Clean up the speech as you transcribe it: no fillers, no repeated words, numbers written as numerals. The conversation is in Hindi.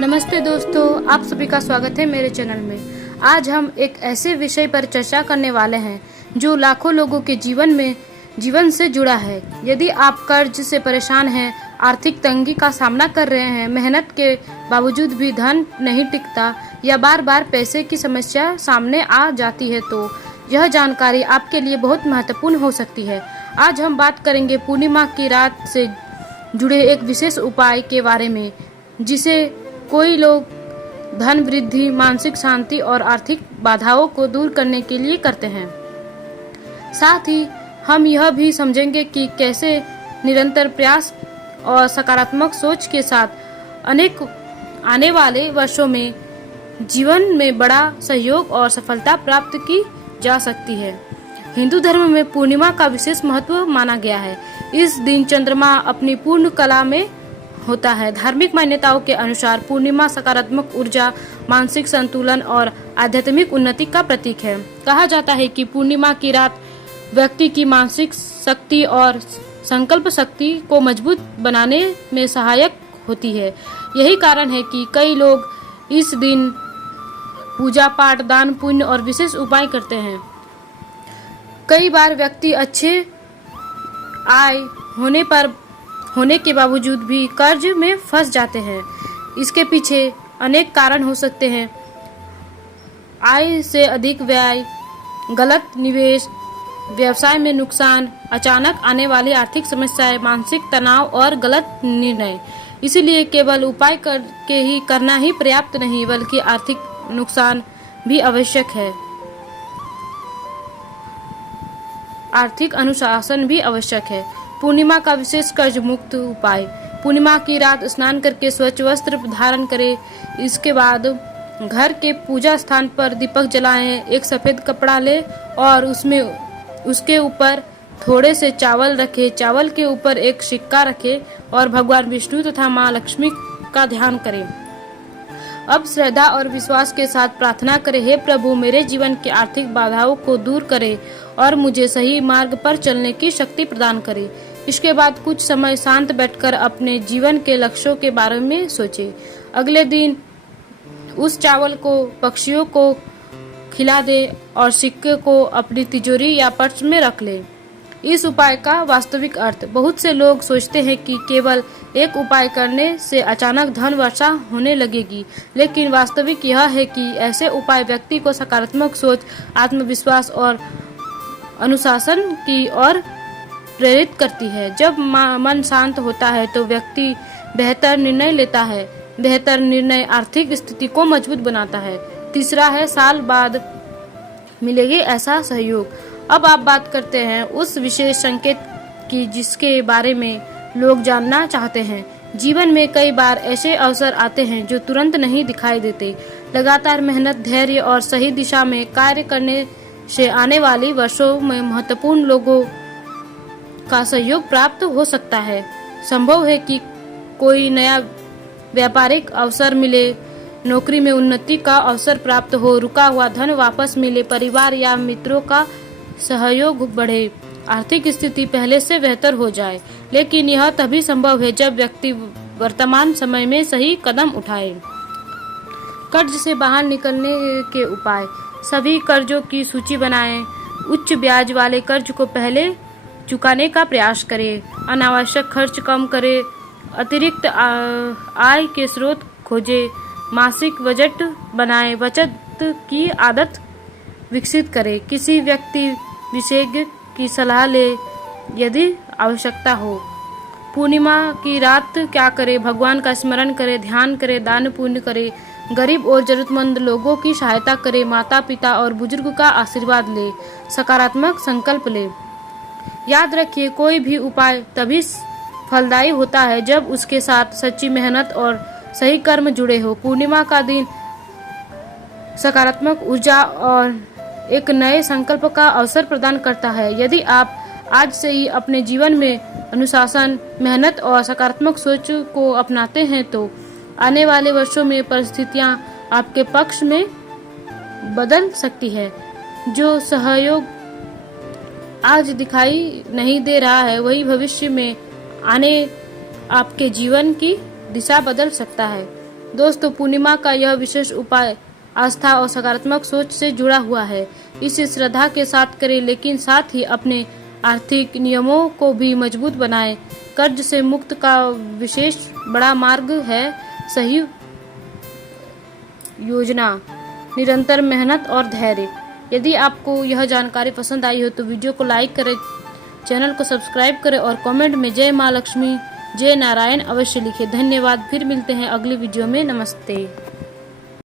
नमस्ते दोस्तों, आप सभी का स्वागत है मेरे चैनल में। आज हम एक ऐसे विषय पर चर्चा करने वाले हैं जो लाखों लोगों के जीवन से जुड़ा है। यदि आप कर्ज से परेशान हैं, आर्थिक तंगी का सामना कर रहे हैं, मेहनत के बावजूद भी धन नहीं टिकता या बार बार पैसे की समस्या सामने आ जाती है, तो यह जानकारी आपके लिए बहुत महत्वपूर्ण हो सकती है। आज हम बात करेंगे पूर्णिमा की रात से जुड़े एक विशेष उपाय के बारे में, जिसे कोई लोग धन वृद्धि, मानसिक शांति और आर्थिक बाधाओं को दूर करने के लिए करते हैं। साथ ही हम यह भी समझेंगे कि कैसे निरंतर प्रयास और सकारात्मक सोच के साथ अनेक आने वाले वर्षों में जीवन में बड़ा सहयोग और सफलता प्राप्त की जा सकती है। हिंदू धर्म में पूर्णिमा का विशेष महत्व माना गया है। इस दिन चंद्रमा अपनी पूर्ण कला में होता है। धार्मिक मान्यताओं के अनुसार पूर्णिमा सकारात्मक ऊर्जा, मानसिक संतुलन और आध्यात्मिक उन्नति का प्रतीक है। कहा जाता है कि पूर्णिमा की रात व्यक्ति की मानसिक शक्ति और संकल्प शक्ति को मजबूत बनाने में सहायक होती है। यही कारण है कि कई लोग इस दिन पूजा पाठ, दान पुण्य और विशेष उपाय करते हैं। कई बार व्यक्ति अच्छे आय होने के बावजूद भी कर्ज में फंस जाते हैं। इसके पीछे अनेक कारण हो सकते हैं। आय से अधिक व्यय, गलत निवेश, व्यवसाय में नुकसान, अचानक आने वाली आर्थिक समस्याएं, मानसिक तनाव और गलत निर्णय। इसीलिए केवल उपाय करके ही करना ही पर्याप्त नहीं, बल्कि आर्थिक नुकसान भी आवश्यक है। आर्थिक अनुशासन भी आवश्यक है। पूर्णिमा का विशेष कर्ज मुक्त उपाय। पूर्णिमा की रात स्नान करके स्वच्छ वस्त्र धारण करें। इसके बाद घर के पूजा स्थान पर दीपक जलाएं। एक सफेद कपड़ा ले और उसके ऊपर थोड़े से चावल रखें। चावल के ऊपर एक सिक्का रखें और भगवान विष्णु तथा माँ लक्ष्मी का ध्यान करें। अब श्रद्धा और विश्वास के साथ प्रार्थना करें, हे प्रभु, मेरे जीवन की आर्थिक बाधाओं को दूर करें और मुझे सही मार्ग पर चलने की शक्ति प्रदान करें। इसके बाद कुछ समय शांत बैठकर अपने जीवन के लक्ष्यों के बारे में सोचें। अगले दिन उस चावल को पक्षियों को खिला दें और सिक्के को अपनी तिजोरी या पर्स में रख लें। इस उपाय का वास्तविक अर्थ। बहुत से लोग सोचते हैं कि केवल एक उपाय करने से अचानक धन वर्षा होने लगेगी, लेकिन वास्तविक यह है कि ऐसे उपाय व्यक्ति को सकारात्मक सोच, आत्मविश्वास और अनुशासन की ओर प्रेरित करती है। जब मन शांत होता है तो व्यक्ति बेहतर निर्णय लेता है। बेहतर निर्णय आर्थिक स्थिति को मजबूत बनाता है। तीसरा है साल बाद मिलेगी ऐसा सहयोग। अब आप बात करते हैं उस विशेष संकेत की जिसके बारे में लोग जानना चाहते हैं। जीवन में कई बार ऐसे अवसर आते हैं जो तुरंत नहीं दिखाई देते। लगातार मेहनत, धैर्य और सही दिशा में कार्य करने से आने वाली वर्षों में महत्वपूर्ण लोगों का सहयोग प्राप्त हो सकता है। संभव है कि कोई नया व्यापारिक अवसर मिले, नौकरी में उन्नति का अवसर प्राप्त हो, रुका हुआ धन वापस मिले, परिवार या मित्रों का सहयोग बढ़े, आर्थिक स्थिति पहले से बेहतर हो जाए। लेकिन यह तभी संभव है जब व्यक्ति वर्तमान समय में सही कदम उठाए। कर्ज से बाहर निकलने के उपाय। सभी कर्जों की सूची बनाएं। उच्च ब्याज वाले कर्ज को पहले चुकाने का प्रयास करें। अनावश्यक खर्च कम करें। अतिरिक्त आय के स्रोत खोजें। मासिक बजट बनाएं। बचत की आदत विकसित करें। किसी व्यक्ति विशेषज्ञ की सलाह ले यदि आवश्यकता हो। पूर्णिमा की रात क्या करें? भगवान का स्मरण करें, ध्यान करें, दान पुण्य करें, गरीब और जरूरतमंद लोगों की सहायता करें, माता पिता और बुजुर्ग का आशीर्वाद ले, सकारात्मक संकल्प ले। याद रखिए, कोई भी उपाय तभी फलदायी होता है जब उसके साथ सच्ची मेहनत और सही कर्म जुड़े हो। पूर्णिमा का दिन सकारात्मक ऊर्जा और एक नए संकल्प का अवसर प्रदान करता है। यदि आप आज से ही अपने जीवन में अनुशासन, मेहनत और सकारात्मक सोच को अपनाते हैं तो आने वाले वर्षों में परिस्थितियां आपके पक्ष में बदल सकती है। जो सहयोग आज दिखाई नहीं दे रहा है, वही भविष्य में आने आपके जीवन की दिशा बदल सकता है। दोस्तों, पूर्णिमा का यह विशेष उपाय आस्था और सकारात्मक सोच से जुड़ा हुआ है। इसे श्रद्धा के साथ करें, लेकिन साथ ही अपने आर्थिक नियमों को भी मजबूत बनाएं। कर्ज से मुक्त का विशेष बड़ा मार्ग है सही योजना, निरंतर मेहनत और धैर्य। यदि आपको यह जानकारी पसंद आई हो तो वीडियो को लाइक करें, चैनल को सब्सक्राइब करें और कमेंट में जय माँ लक्ष्मी, जय नारायण अवश्य लिखें। धन्यवाद। फिर मिलते हैं अगली वीडियो में। नमस्ते।